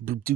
Wow.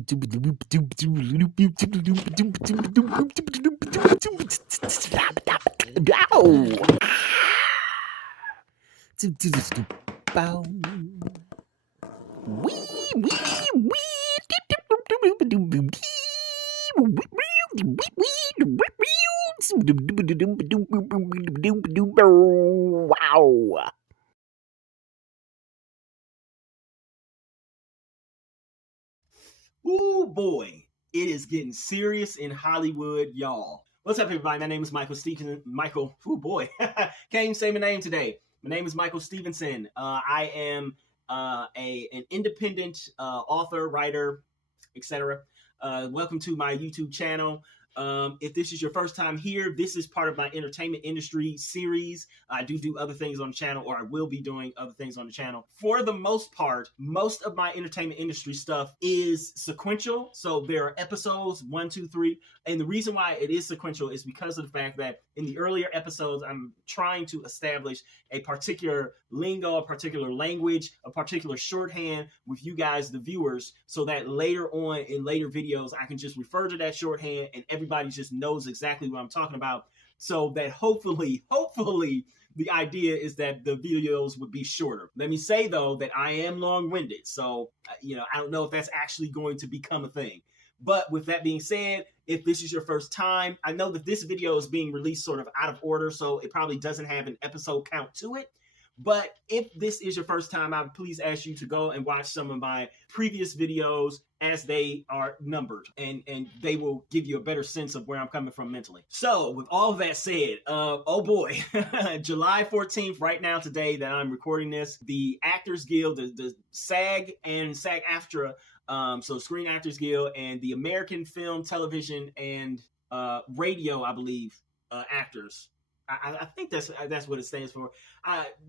Ooh boy, it is getting serious in Hollywood, y'all. What's up, everybody? My name is Michael Stevenson. Ooh boy, can't even say my name today. My name is Michael Stevenson. I am an independent author, writer, etc. Welcome to my YouTube channel. If this is your first time here, this is part of my entertainment industry series. I do other things on the channel, or I will be doing other things on the channel. For the most part, most of my entertainment industry stuff is sequential. So there are episodes 1, 2, 3. And the reason why it is sequential is because of the fact that in the earlier episodes, I'm trying to establish a particular lingo, a particular language, a particular shorthand with you guys, the viewers, so that later on in later videos, I can just refer to that shorthand and everybody just knows exactly what I'm talking about. So that hopefully, the idea is that the videos would be shorter. Let me say though that I am long-winded. So, I don't know if that's actually going to become a thing. But with that being said, if this is your first time, I know that this video is being released sort of out of order, so it probably doesn't have an episode count to it. But if this is your first time, I would please ask you to go and watch some of my previous videos as they are numbered, and they will give you a better sense of where I'm coming from mentally. So with all that said, oh boy, July 14th, right now today that I'm recording this, the Actors Guild, the SAG and SAG-AFTRA, so Screen Actors Guild, and the American Film, Television, and Radio, I believe, actors. I think that's what it stands for.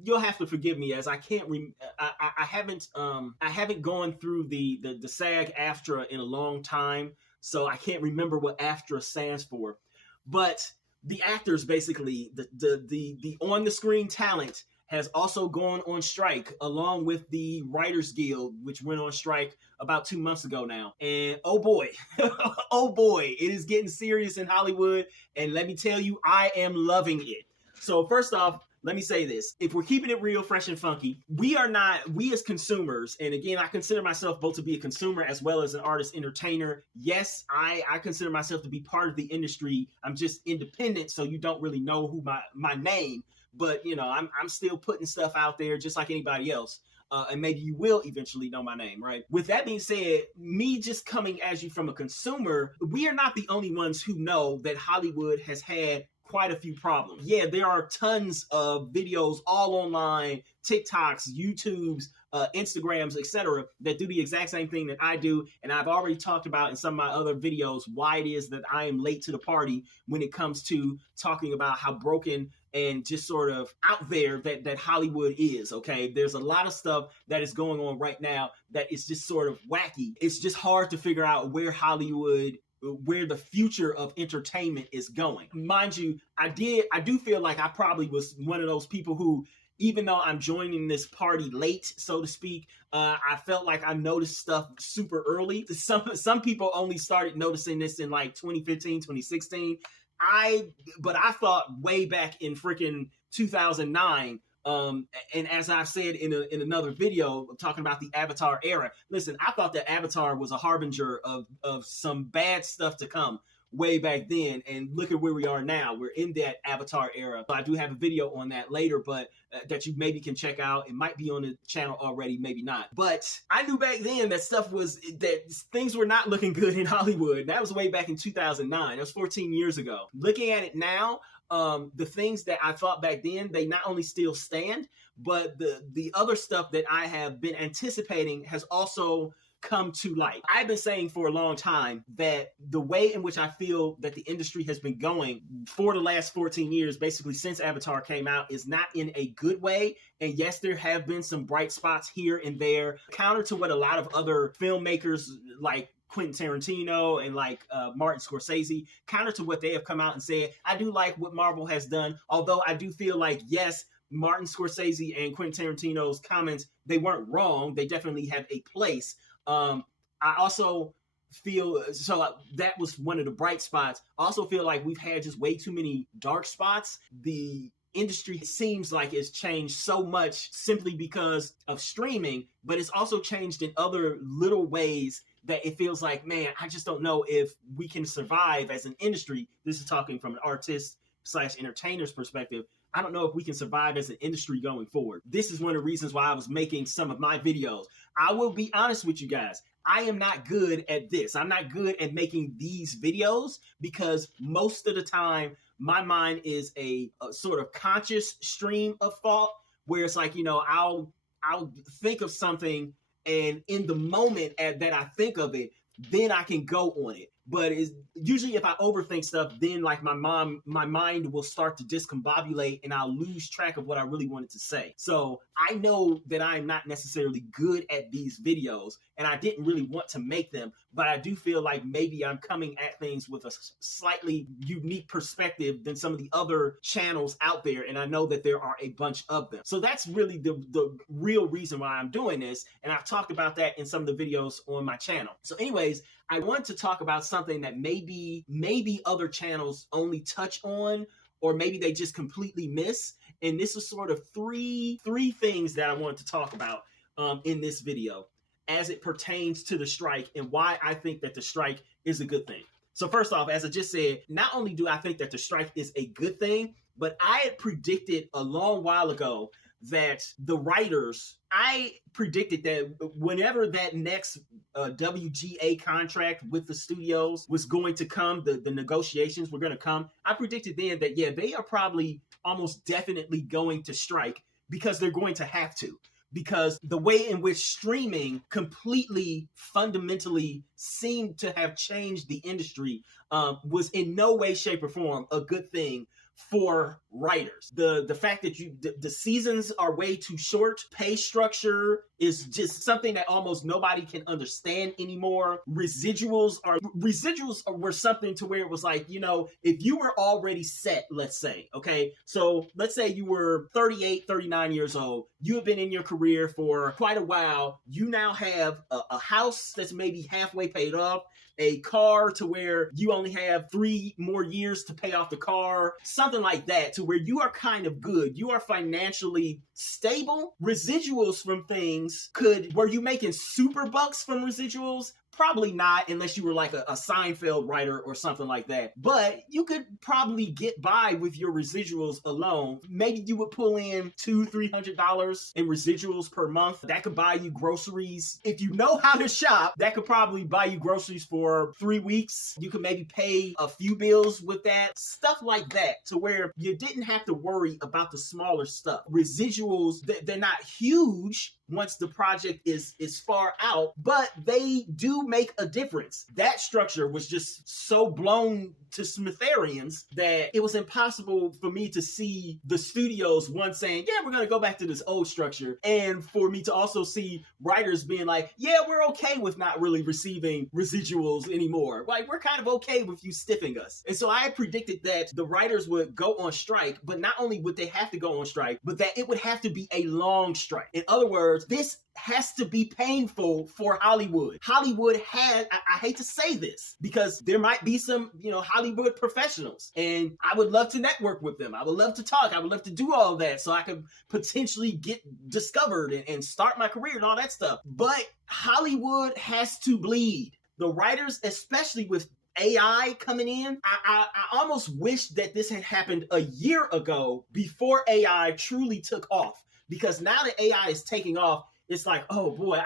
You'll have to forgive me as I can't. I haven't gone through the SAG-AFTRA in a long time, so I can't remember what AFTRA stands for. But the actors, basically, the on the screen talent, has also gone on strike along with the Writers Guild, which went on strike about 2 months ago now. And oh boy, oh boy, it is getting serious in Hollywood. And let me tell you, I am loving it. So first off, let me say this. If we're keeping it real, fresh, and funky, we as consumers, and again, I consider myself both to be a consumer as well as an artist entertainer. Yes, I consider myself to be part of the industry. I'm just independent, so you don't really know who my name. But, I'm still putting stuff out there just like anybody else. And maybe you will eventually know my name, right? With that being said, me just coming as you from a consumer, we are not the only ones who know that Hollywood has had quite a few problems. Yeah, there are tons of videos all online, TikToks, YouTubes, Instagrams, etc., that do the exact same thing that I do. And I've already talked about in some of my other videos why it is that I am late to the party when it comes to talking about how broken and just sort of out there that Hollywood is, okay? There's a lot of stuff that is going on right now that is just sort of wacky. It's just hard to figure out where the future of entertainment is going. Mind you, I do feel like I probably was one of those people who, even though I'm joining this party late, so to speak, I felt like I noticed stuff super early. Some people only started noticing this in like 2015, 2016. But I thought way back in freaking 2009, and as I said in another video talking about the Avatar era, listen, I thought that Avatar was a harbinger of some bad stuff to come way back then, and look at where we are now. We're in that Avatar era. I do have a video on that later, but that you maybe can check out. It might be on the channel already, maybe not. But I knew back then that things were not looking good in Hollywood. That was way back in 2009. That was 14 years ago. Looking at it now, the things that I thought back then, they not only still stand, but the other stuff that I have been anticipating has also come to light. I've been saying for a long time that the way in which I feel that the industry has been going for the last 14 years, basically since Avatar came out, is not in a good way. And yes, there have been some bright spots here and there, counter to what a lot of other filmmakers like Quentin Tarantino and like Martin Scorsese, counter to what they have come out and said. I do like what Marvel has done, although I do feel like, yes, Martin Scorsese and Quentin Tarantino's comments, they weren't wrong. They definitely have a place. I also feel that was one of the bright spots. I also feel like we've had just way too many dark spots. The industry seems like it's changed so much simply because of streaming, but it's also changed in other little ways that it feels like, man, I just don't know if we can survive as an industry. This is talking from an artist / entertainer's perspective. I don't know if we can survive as an industry going forward. This is one of the reasons why I was making some of my videos. I will be honest with you guys. I am not good at this. I'm not good at making these videos because most of the time my mind is a sort of conscious stream of thought where it's like, I'll think of something, and in the moment that I think of it, then I can go on it. But it's usually if I overthink stuff, then like my mind will start to discombobulate and I'll lose track of what I really wanted to say. So I know that I'm not necessarily good at these videos and I didn't really want to make them, but I do feel like maybe I'm coming at things with a slightly unique perspective than some of the other channels out there. And I know that there are a bunch of them. So that's really the real reason why I'm doing this. And I've talked about that in some of the videos on my channel. So anyways, I want to talk about something that maybe other channels only touch on, or maybe they just completely miss. And this is sort of three things that I want to talk about in this video as it pertains to the strike and why I think that the strike is a good thing. So first off, as I just said, not only do I think that the strike is a good thing, but I had predicted a long while ago that the writers, I predicted that whenever that next WGA contract with the studios was going to come, the negotiations were going to come, I predicted then that, yeah, they are probably almost definitely going to strike because they're going to have to. Because the way in which streaming completely fundamentally seemed to have changed the industry was in no way, shape, or form a good thing for writers. The fact that the seasons are way too short, pay structure is just something that almost nobody can understand anymore. Residuals were something to where it was like, if you were already set, let's say, okay, so let's say you were 38, 39 years old, you have been in your career for quite a while, you now have a house that's maybe halfway paid off, a car to where you only have 3 more years to pay off the car, something like that, to where you are kind of good. You are financially stable. Residuals from things were you making super bucks from residuals? Probably not, unless you were like a Seinfeld writer or something like that. But you could probably get by with your residuals alone. Maybe you would pull in $200-$300 in residuals per month. That could buy you groceries. If you know how to shop, that could probably buy you groceries for 3 weeks. You could maybe pay a few bills with that. Stuff like that, to where you didn't have to worry about the smaller stuff. Residuals, they're not huge once the project is far out, but they do make a difference. That structure was just so blown to smithereens that it was impossible for me to see the studios once saying, yeah, we're going to go back to this old structure, and for me to also see writers being like, yeah, we're okay with not really receiving residuals anymore. Like, we're kind of okay with you stiffing us. And so I predicted that the writers would go on strike, but not only would they have to go on strike, but that it would have to be a long strike. In other words, this has to be painful for Hollywood. Hollywood had, I hate to say this, because there might be some, Hollywood professionals, and I would love to network with them. I would love to talk. I would love to do all that so I could potentially get discovered and start my career and all that stuff. But Hollywood has to bleed. The writers, especially with AI coming in, I almost wish that this had happened a year ago before AI truly took off. Because now that AI is taking off, it's like, oh boy,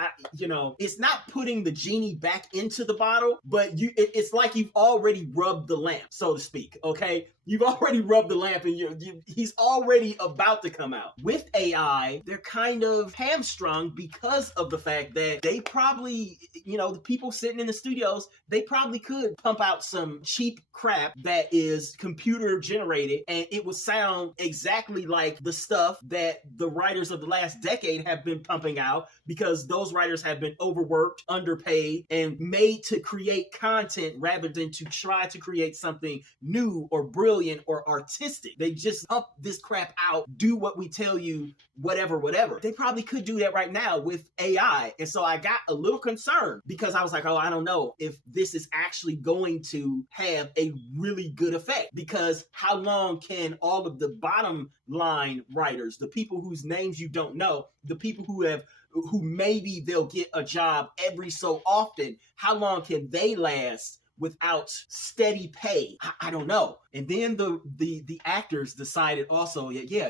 it's not putting the genie back into the bottle, but it's like you've already rubbed the lamp, so to speak, okay? You've already rubbed the lamp and he's already about to come out. With AI, they're kind of hamstrung because of the fact that they probably, the people sitting in the studios, they probably could pump out some cheap crap that is computer generated and it would sound exactly like the stuff that the writers of the last decade have been pumping out because those writers have been overworked, underpaid, and made to create content rather than to try to create something new or brilliant or artistic. They just pump this crap out, do what we tell you, whatever. They probably could do that right now with AI. And so I got a little concerned because I was like, oh, I don't know if this is actually going to have a really good effect, because how long can all of the bottom line writers, the people whose names you don't know, the people who maybe they'll get a job every so often, how long can they last without steady pay? I don't know. And then the actors decided also, yeah,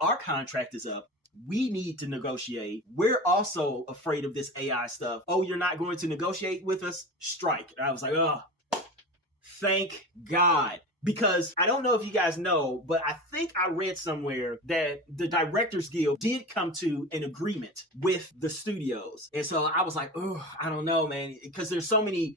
our contract is up. We need to negotiate. We're also afraid of this AI stuff. Oh, you're not going to negotiate with us? Strike. And I was like, oh, thank God. Because I don't know if you guys know, but I think I read somewhere that the Directors Guild did come to an agreement with the studios. And so I was like, oh, I don't know, man. Because there are so many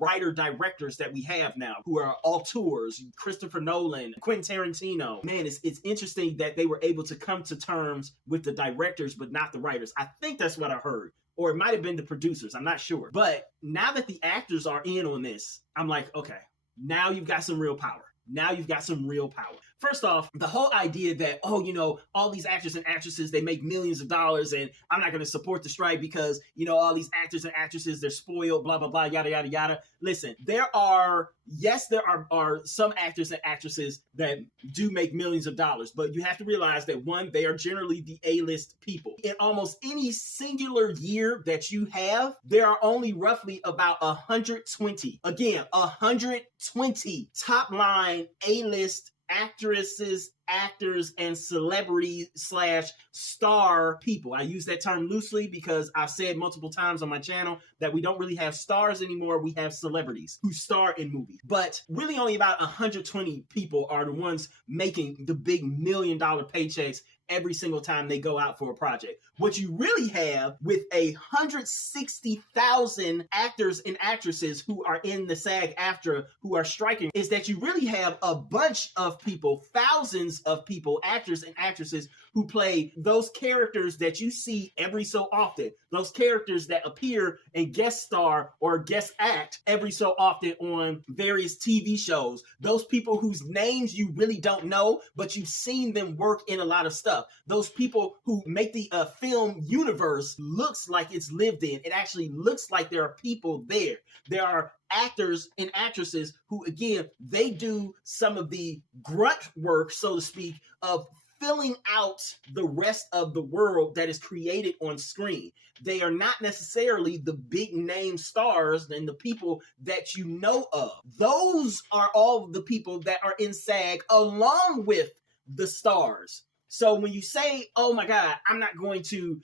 writer directors that we have now who are auteurs, Christopher Nolan, Quentin Tarantino. Man, it's interesting that they were able to come to terms with the directors, but not the writers. I think that's what I heard. Or it might have been the producers. I'm not sure. But now that the actors are in on this, I'm like, okay, now you've got some real power. First off, the whole idea that, all these actors and actresses, they make millions of dollars and I'm not going to support the strike because, all these actors and actresses, they're spoiled, blah, blah, blah, yada, yada, yada. Listen, there are some actors and actresses that do make millions of dollars, but you have to realize that, one, they are generally the A-list people. In almost any singular year that you have, there are only roughly about 120. Again, 120 top line A-list actresses, actors, and celebrity / star people. I use that term loosely because I've said multiple times on my channel that we don't really have stars anymore. We have celebrities who star in movies. But really only about 120 people are the ones making the big $1 million paychecks every single time they go out for a project. What you really have with 160,000 actors and actresses who are in the SAG-AFTRA who are striking is that you really have a bunch of people, thousands of people, actors and actresses who play those characters that you see every so often, those characters that appear and guest star or guest act every so often on various TV shows, those people whose names you really don't know, but you've seen them work in a lot of stuff, those people who make the film universe looks like it's lived in. It actually looks like there are people there. There are actors and actresses who, again, they do some of the grunt work, so to speak, of filling out the rest of the world that is created on screen. They are not necessarily the big name stars and the people that you know of. Those are all the people that are in SAG along with the stars. So when you say, oh my God, I'm not going to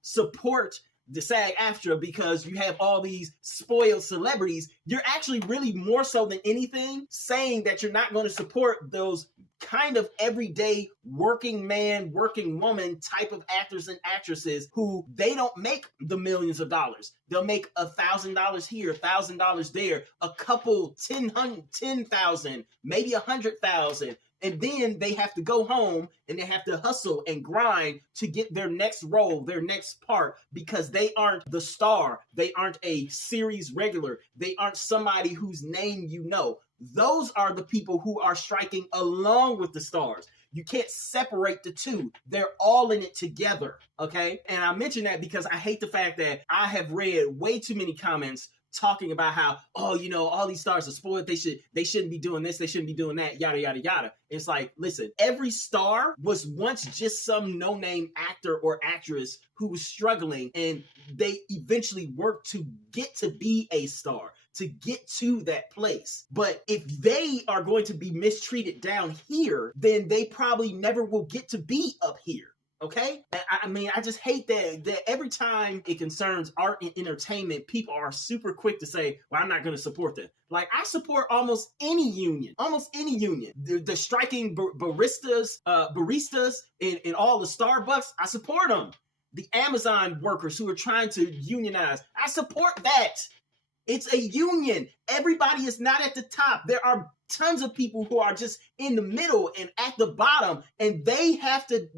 support the SAG-AFTRA because you have all these spoiled celebrities, you're actually really more so than anything saying that you're not going to support those kind of everyday working man, working woman type of actors and actresses who they don't make the millions of dollars. They'll make $1,000 here, $1,000 there, a couple 10,000, maybe 100,000. And then they have to go home and they have to hustle and grind to get their next role, their next part, because they aren't the star. They aren't a series regular. They aren't somebody whose name you know. Those are the people who are striking along with the stars. You can't separate the two. They're all in it together, okay? And I mention that because I hate the fact that I have read way too many comments talking about how, oh, all these stars are spoiled. They shouldn't be doing this. They shouldn't be doing that, yada, yada, yada. It's like, listen, every star was once just some no-name actor or actress who was struggling, and they eventually worked to get to be a star, to get to that place. But if they are going to be mistreated down here, then they probably never will get to be up here. Okay? I mean, I just hate that every time it concerns art and entertainment, people are super quick to say, well, I'm not going to support them. Like, I support almost any union. The striking baristas in all the Starbucks, I support them. The Amazon workers who are trying to unionize, I support that. It's a union. Everybody is not at the top. There are tons of people who are just in the middle and at the bottom, and they have to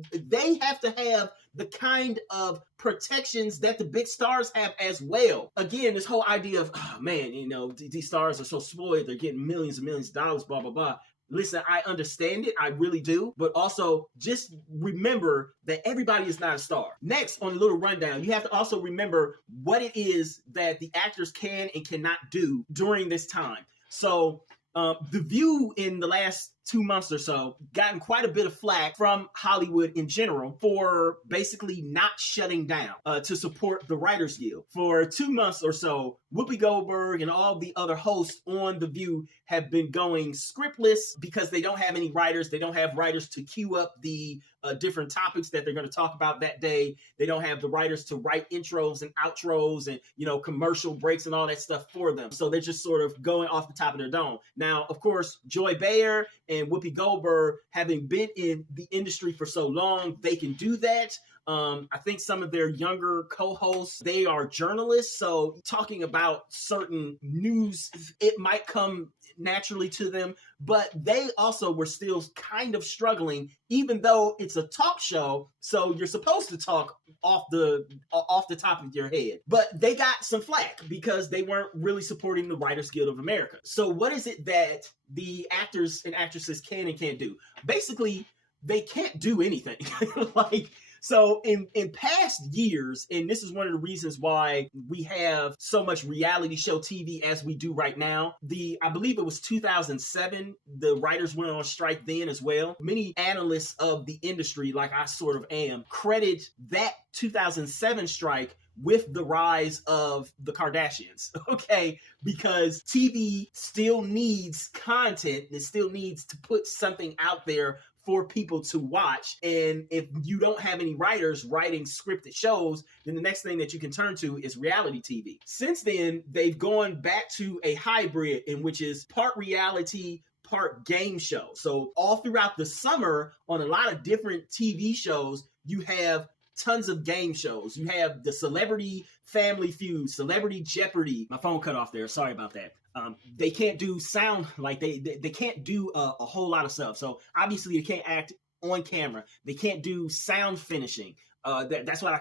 have the kind of protections that the big stars have as well. Again, this whole idea of, oh man, these stars are so spoiled, they're getting millions and millions of dollars, blah blah blah. Listen, I understand it, I really do, but also just remember that everybody is not a star. Next, on a little rundown, you have to also remember what it is that the actors can and cannot do during this time. So The View in the last 2 months or so gotten quite a bit of flack from Hollywood in general for basically not shutting down to support the Writers Guild. For 2 months or so, Whoopi Goldberg and all the other hosts on The View have been going scriptless because they don't have any writers. They don't have writers to queue up the different topics that they're going to talk about that day. They don't have the writers to write intros and outros and, commercial breaks and all that stuff for them. So they're just sort of going off the top of their dome. Now, of course, Joy Behar and Whoopi Goldberg, having been in the industry for so long, they can do that. I think some of their younger co-hosts, they are journalists, so talking about certain news, it might come naturally to them, but they also were still kind of struggling, even though it's a talk show, so you're supposed to talk off the top of your head. But they got some flack because they weren't really supporting the Writers Guild of America. So what is it that the actors and actresses can and can't do? Basically, they can't do anything. So in past years, and this is one of the reasons why we have so much reality show TV as we do right now, I believe it was 2007, the writers went on strike then as well. Many analysts of the industry, like I sort of am, credit that 2007 strike with the rise of the Kardashians, okay? Because TV still needs content, it still needs to put something out there for people to watch. And if you don't have any writers writing scripted shows, then the next thing that you can turn to is reality TV. Since then, they've gone back to a hybrid in which is part reality, part game show. So all throughout the summer on a lot of different TV shows, you have tons of game shows. You have the Celebrity Family Feud, Celebrity Jeopardy. My phone cut off there. Sorry about that. They can't do sound, like they can't do a whole lot of stuff. So obviously they can't act on camera. They can't do sound finishing. That's what I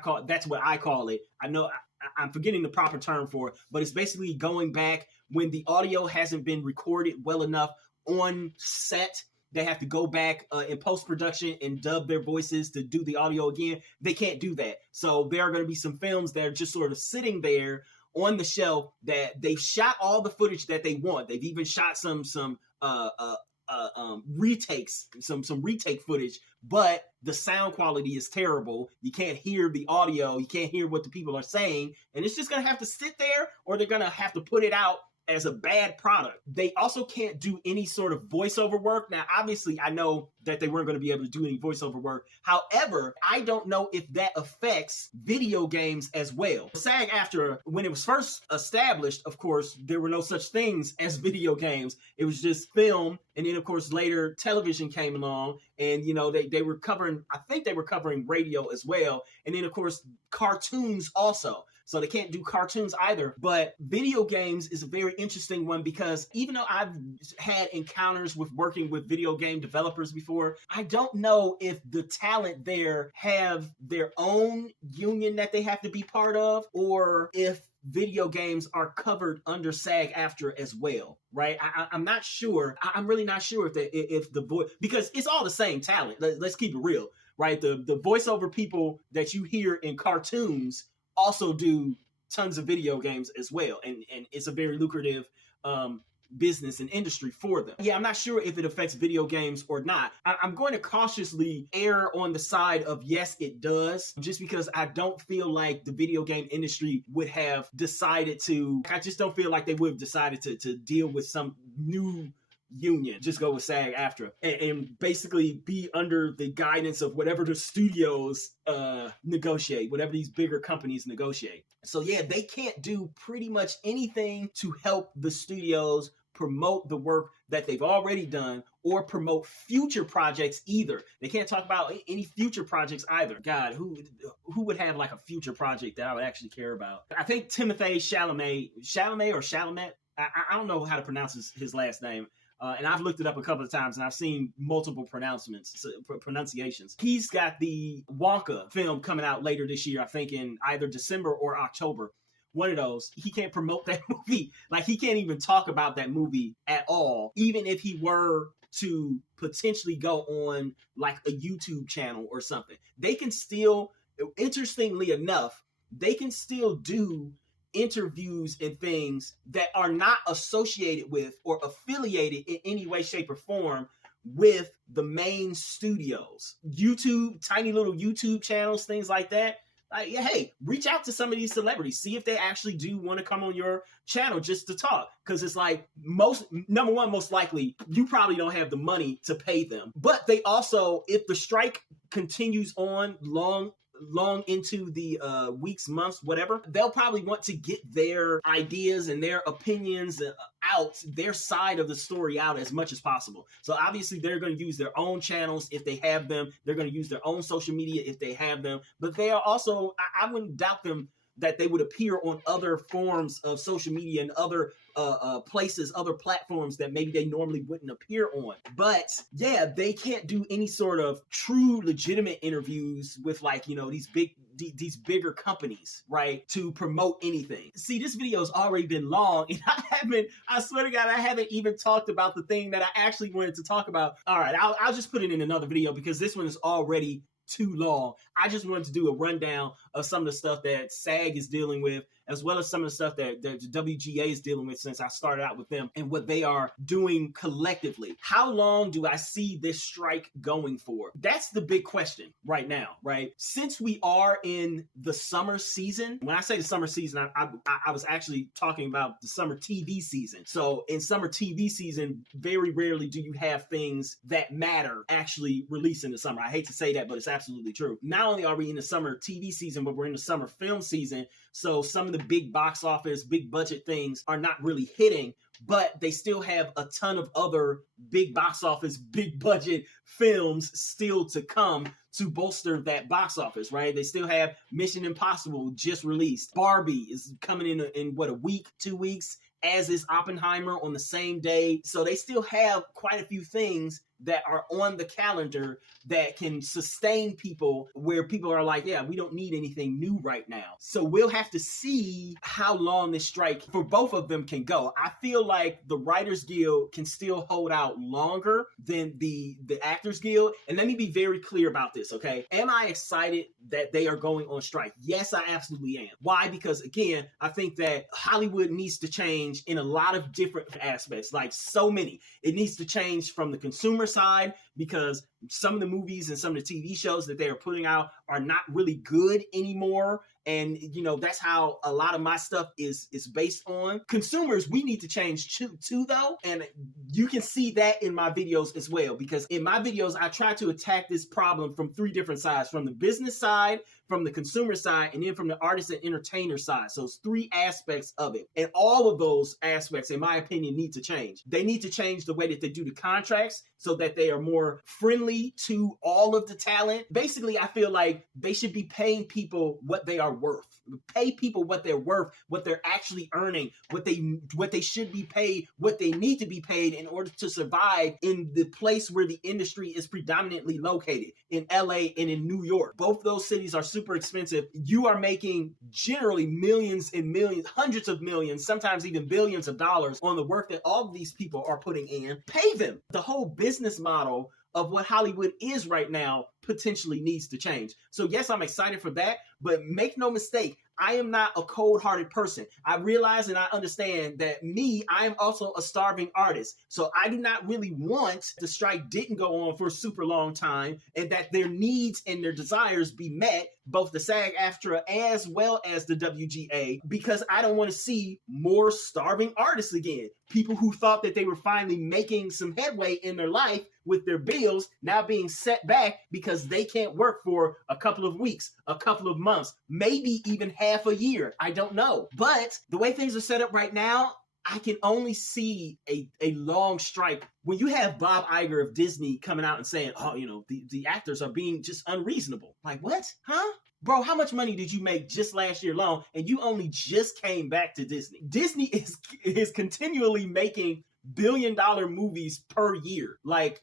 call it. I know I'm forgetting the proper term for it, but it's basically going back when the audio hasn't been recorded well enough on set. They have to go back in post-production and dub their voices to do the audio again. They can't do that. So there are going to be some films that are just sort of sitting there on the shelf that they've shot all the footage that they want. They've even shot some retakes, some retake footage, but the sound quality is terrible. You can't hear the audio. You can't hear what the people are saying. And it's just going to have to sit there, or they're going to have to put it out as a bad product. They also can't do any sort of voiceover work. Now, obviously, I know that they weren't going to be able to do any voiceover work. However, I don't know if that affects video games as well. SAG-AFTRA, when it was first established, of course, there were no such things as video games. It was just film. And then, of course, later television came along, and, they were covering, I think they were covering radio as well. And then, of course, cartoons also. So they can't do cartoons either. But video games is a very interesting one, because even though I've had encounters with working with video game developers before, I don't know if the talent there have their own union that they have to be part of, or if video games are covered under SAG-AFTRA as well, right? I'm not sure. I'm really not sure if the voice, because it's all the same talent. Let's keep it real, right? The voiceover people that you hear in cartoons also do tons of video games as well, and it's a very lucrative business and industry for them. Yeah, I'm not sure if it affects video games or not. I'm going to cautiously err on the side of yes, it does, just because I don't feel like the video game industry would have decided to, I just don't feel like they would have decided to deal with some new union, just go with SAG-AFTRA and basically be under the guidance of whatever the studios negotiate, whatever these bigger companies negotiate. So yeah, they can't do pretty much anything to help the studios promote the work that they've already done or promote future projects either. They can't talk about any future projects either. God, who would have like a future project that I would actually care about? I think Timothée Chalamet or Chalamet, I don't know how to pronounce his last name. and I've looked it up a couple of times, and I've seen multiple pronunciations. He's got the Wonka film coming out later this year, I think in either December or October. One of those. He can't promote that movie. Like, he can't even talk about that movie at all, even if he were to potentially go on like a YouTube channel or something. They can still, interestingly enough, they can still do interviews and things that are not associated with or affiliated in any way, shape, or form with the main studios. YouTube, tiny little YouTube channels, things like that. Like, yeah, hey, reach out to some of these celebrities. See if they actually do want to come on your channel just to talk. Because it's like, number one, most likely, you probably don't have the money to pay them. But they also, if the strike continues on long into the weeks, months, whatever, they'll probably want to get their ideas and their opinions out, their side of the story out as much as possible. So obviously they're going to use their own channels if they have them. They're going to use their own social media if they have them. But they are also, I wouldn't doubt them that they would appear on other forms of social media and other places, other platforms that maybe they normally wouldn't appear on. But yeah, they can't do any sort of true legitimate interviews with, like, you know, these bigger companies, right, to promote anything. See, this video has already been long, and I swear to God, I haven't even talked about the thing that I actually wanted to talk about. All right, I'll just put it in another video because this one is already too long. I just wanted to do a rundown of some of the stuff that SAG is dealing with, as well as some of the stuff that the WGA is dealing with since I started out with them, and what they are doing collectively. How long do I see this strike going for? That's the big question right now, right? Since we are in the summer season, when I say the summer season, I was actually talking about the summer TV season. So in summer TV season, very rarely do you have things that matter actually release in the summer. I hate to say that, but it's absolutely true. Not only are we in the summer TV season, but we're in the summer film season. So some of the big box office, big budget things are not really hitting, but they still have a ton of other big box office, big budget films still to come to bolster that box office, right? They still have Mission Impossible just released. Barbie is coming in what, a week, 2 weeks, as is Oppenheimer on the same day. So they still have quite a few things that are on the calendar that can sustain people, where people are like, yeah, we don't need anything new right now. So we'll have to see how long this strike for both of them can go. I feel like the Writers Guild can still hold out longer than the Actors Guild. And let me be very clear about this, okay? Am I excited that they are going on strike? Yes, I absolutely am. Why? Because again, I think that Hollywood needs to change in a lot of different aspects, like so many. It needs to change from the consumer side, because some of the movies and some of the TV shows that they are putting out are not really good anymore. And, you know, that's how a lot of my stuff is based on. Consumers, we need to change too, though. And you can see that in my videos as well, because in my videos, I try to attack this problem from 3 different sides: from the business side, from the consumer side, and then from the artist and entertainer side. So it's 3 aspects of it. And all of those aspects, in my opinion, need to change. They need to change the way that they do the contracts so that they are more friendly to all of the talent. Basically, I feel like they should be paying people what they are worth. Pay people what they're worth, what they're actually earning, what they should be paid, what they need to be paid in order to survive in the place where the industry is predominantly located, in LA and in New York. Both those cities are super expensive. You are making generally millions and millions, hundreds of millions, sometimes even billions of dollars on the work that all of these people are putting in. Pay them. The whole business model of what Hollywood is right now potentially needs to change. So yes, I'm excited for that, but make no mistake, I am not a cold-hearted person. I realize and I understand that I am also a starving artist. So I do not really want the strike didn't go on for a super long time, and that their needs and their desires be met, both the SAG-AFTRA as well as the WGA, because I don't want to see more starving artists again. People who thought that they were finally making some headway in their life with their bills now being set back because they can't work for a couple of weeks, a couple of months, maybe even half a year. I don't know. But the way things are set up right now, I can only see a long strike. When you have Bob Iger of Disney coming out and saying, oh, you know, the actors are being just unreasonable. Like, what? Huh? Bro, how much money did you make just last year alone? And you only just came back to Disney. Disney is continually making billion-dollar movies per year. Like,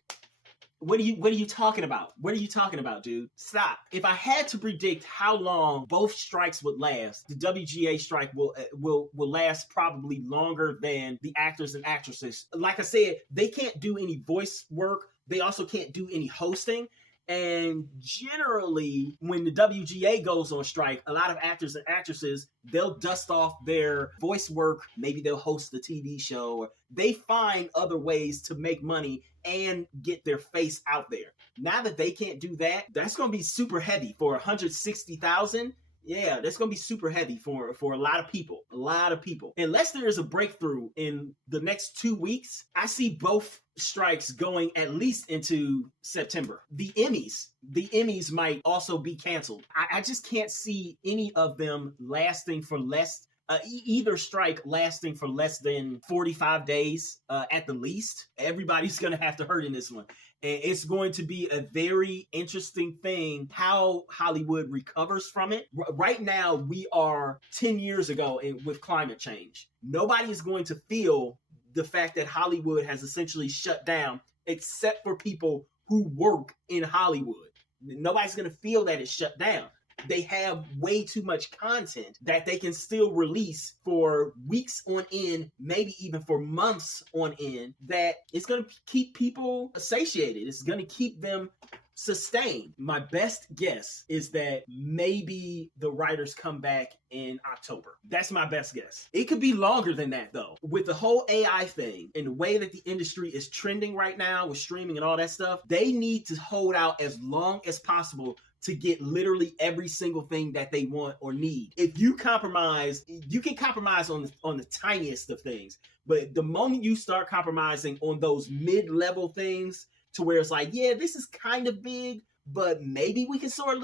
what are you talking about? What are you talking about, dude? Stop. If I had to predict how long both strikes would last, the WGA strike will last probably longer than the actors and actresses. Like I said, they can't do any voice work. They also can't do any hosting. And generally, when the WGA goes on strike, a lot of actors and actresses, they'll dust off their voice work. Maybe they'll host a TV show, or they find other ways to make money and get their face out there. Now that they can't do that, that's going to be super heavy for 160,000. Yeah, that's going to be super heavy for a lot of people. A lot of people. Unless there is a breakthrough in the next 2 weeks, I see both strikes going at least into September. The Emmys might also be canceled. I just can't see any of them lasting for less, either strike lasting for less than 45 days at the least. Everybody's going to have to hurt in this one. And it's going to be a very interesting thing how Hollywood recovers from it. Right now, we are 10 years ago with climate change. Nobody is going to feel the fact that Hollywood has essentially shut down, except for people who work in Hollywood. Nobody's going to feel that it's shut down. They have way too much content that they can still release for weeks on end, maybe even for months on end, that it's going to keep people satiated. It's going to keep them sustained. My best guess is that maybe the writers come back in October. That's my best guess. It could be longer than that, though. With the whole AI thing and the way that the industry is trending right now with streaming and all that stuff, they need to hold out as long as possible to get literally every single thing that they want or need. If you compromise, you can compromise on the tiniest of things. But the moment you start compromising on those mid-level things to where it's like, yeah, this is kind of big, but maybe we can sort of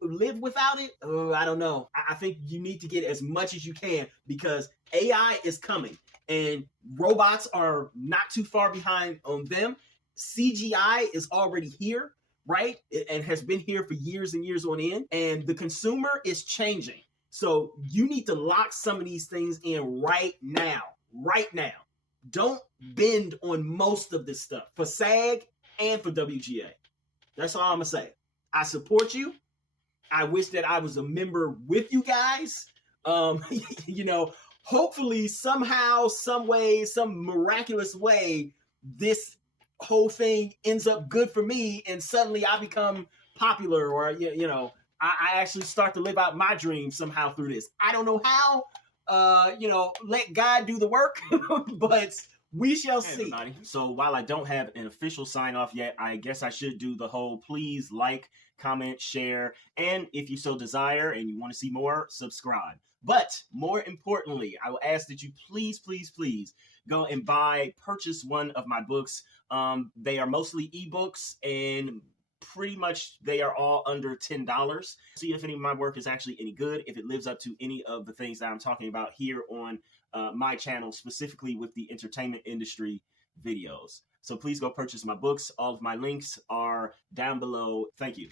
live without it. I don't know. I think you need to get as much as you can, because AI is coming and robots are not too far behind on them. CGI is already here, right? And has been here for years and years on end. And the consumer is changing. So you need to lock some of these things in right now. Right now. Don't bend on most of this stuff for SAG and for WGA. That's all I'm going to say. I support you. I wish that I was a member with you guys. Hopefully somehow, some way, some miraculous way, this whole thing ends up good for me and suddenly I become popular, or I actually start to live out my dreams somehow through this. I don't know how. Let God do the work, but we shall see. Everybody. So while I don't have an official sign off yet, I guess I should do the whole please like, comment, share, and if you so desire and you want to see more, subscribe. But more importantly, I will ask that you please go and purchase one of my books. They are mostly ebooks, and pretty much they are all under $10. See if any of my work is actually any good, if it lives up to any of the things that I'm talking about here on my channel, specifically with the entertainment industry videos. So please go purchase my books. All of my links are down below. Thank you.